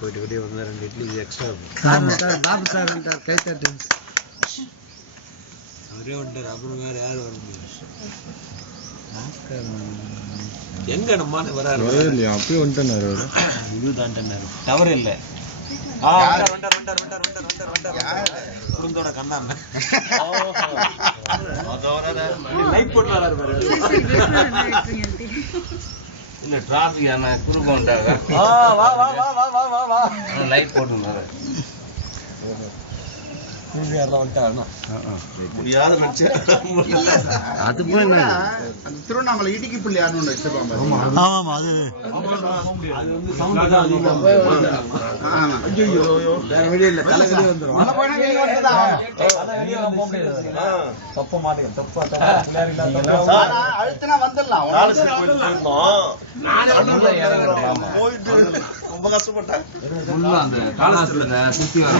போயிட்டு வெளியே வந்தா 2 இட்லி எக்ஸ்ட்ரா இருக்கும். பாபு சார் வந்துட்டார், கை தட்டு. அவரே வந்துட்டார், அப்புறம் வேற யாரும் வர முடியாது. எங்க நம்ம வராரு இல்லையா? அப்பயே வந்துட்டாரு. இது தாண்டாரு, டவர் இல்லை. குடும்பத்தோட கண்ணாம லைட் போட்டு வராரு பாரு. இல்ல டிராபிக் ஆனா குறுக்க வந்தாங்க. வா வா வா வா வா வா வா லைட் போட்டுனாரு. முடியாத மனுஷன். அது போய் என்ன அந்த திருவண்ணாமலை இடிக்கி புள்ளி யாருன்னு வச்சிருப்பாங்க. ஆமா அது வந்து சவுண்ட் தான் அதிகமா ஐயோ வேற வழி இல்ல, தலைவலி வந்துரும். மழை போனா வெளிய வந்ததா? வெளிய போக முடியாது. தப்ப மாட்டேங்க, தப்பா ஆனா அழுத்துனா வந்துடலாம். போயிட்டு ரொம்ப கஷ்டப்பட்டேன். அந்த காலாஸ்திரத்தை சுத்தி வர